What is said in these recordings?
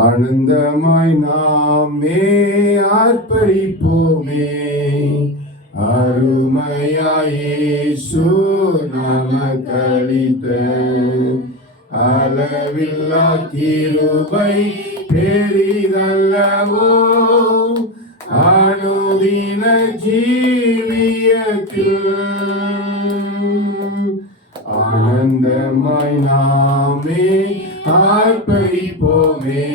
ஆனந்தமாய் நாமே ஆர்ப்பரிப்போமே. அருமையாய் இயேசு நமக்களித்த அளவில்லா கிருபை பெரிதல்லவோ. அனுதின ஜீவியத்தில் ஆனந்தமாய் நாமே ஆர்ப்பரிப்போமே.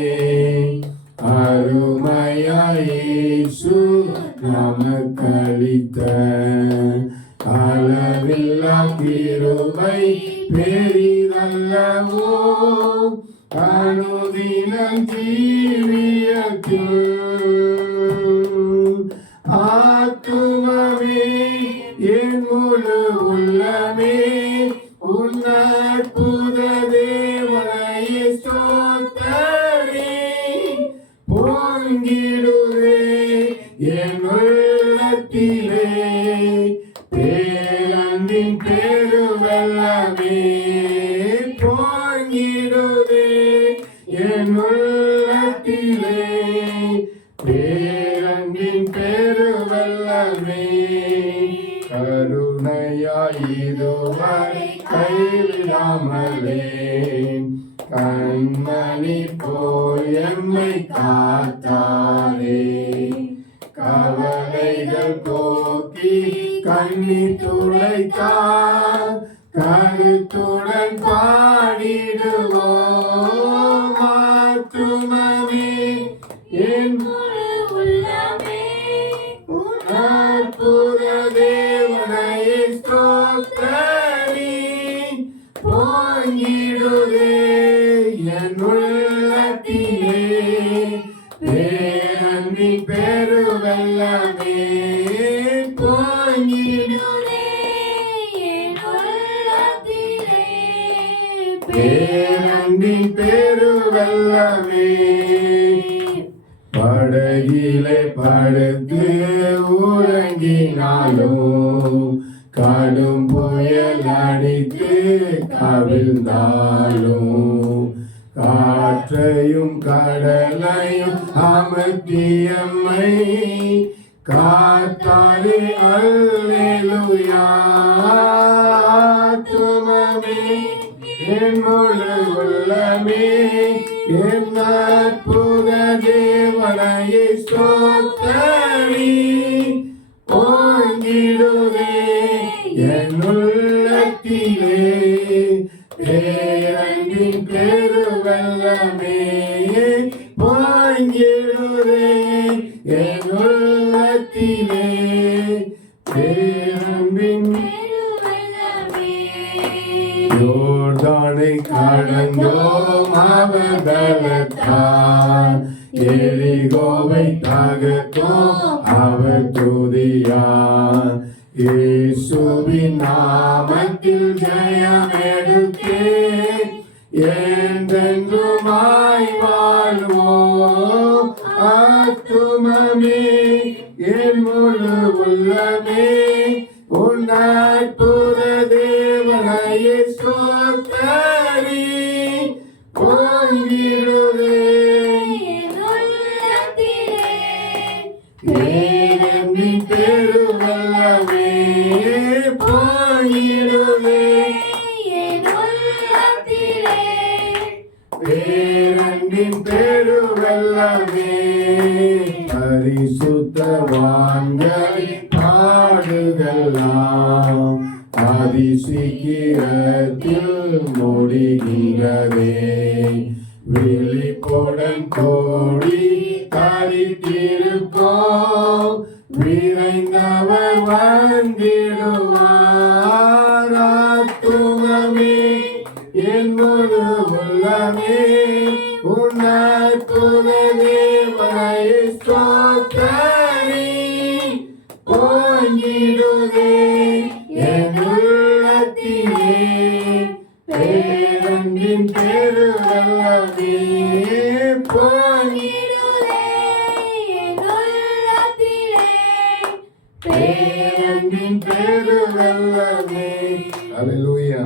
அருமையாய் இயேசு நமக்களித்த அளவில்லா கிருபை பெரிதல்லவோ. அனுதின ஜீவியத்தில் ஆத்துமமே என் முழு உள்ளமே உன் அற்புத தேவனையே ஸ்தோத்தரி. பொங்கிடுதே என் உள்ளத்திலே பேரன்பின் பெருவெள்ளமே. பொங்கிடுதே என் உள்ளத்திலே பேரன்பின் பெருவெள்ளமே. கருணையாய் இதுவரை கைவிடாமலே கண்மணி போல் எம்மை காத்தாரே. கவலைகள் போக்கி கண்ணீர் துடைத்தார். கருத்துடன் பாடிடுவோம். ஆத்துமமே என் உள்ளமே உன் அற்புத தேவனையே ஸ்தோத்தரி. பொங்கிடுதே என் உள்ளத்திலே பேரன்பின் பெருவெள்ளமே. பொங்கிடுதே என் உள்ளத்திலே பேரன்பின் பெருவெள்ளமே. படகிலே படுத்து உறங்கினாலும் கடும் புயல் அடித்து கவிழ்ந்தாலும் காற்றையும் கடலையும் அமர்த்தியம்மை காத்தாரே. அல்லேலூயா. ஆத்துமமே என் முழு உள்ளமே என் அற்புத தேவனையே ஸ்தோத்தரி. பொங்கிடுதே என் உள்ளத்திலே பேரன்பின் பெருவெள்ளமே. பொங்கிடுதே என் உள்ளத்திலே பேரன்பின் பெருவெள்ளமே. யோர்தானை கடந்தோம் அவர் பலத்தால். எரிகோவை தகர்த்தோம் அவர் துதியால். இயேசுவின் நாமத்தில் ஜெயம் எடுத்தே என்றென்றுமாய் வாழ்வோம். ஆத்துமமே என் முழு உள்ளமே உன் அற்புத தேவனையே ஸ்தோத்தரி. பொங்கிடுதே பேரன்பின் பெருவெள்ளமே. பொங்கிடுதே என் உள்ளத்திலே பேரன்பின் பெருவெள்ளமே. பரிசுத்தவான்களின் பாடுகளாம் அதிசீக்கிரத்தில் முடிகிறதே. விழிப்புடன் கோடி தரித்திருப்போம். விரைந்தவர் வந்திடுவார். ஆத்துமமே என் முழு உள்ளமே உன் அற்புத தேவனையே ஸ்தோத்தரி. பொங்கிடுதே என் உள்ளத்திலே பேரன்பின் பெருவெள்ளமே. பொங்கிடுதே என் உள்ளத்திலே பேரன்பின் பெருவெள்ளமே. அல்லேலூயா.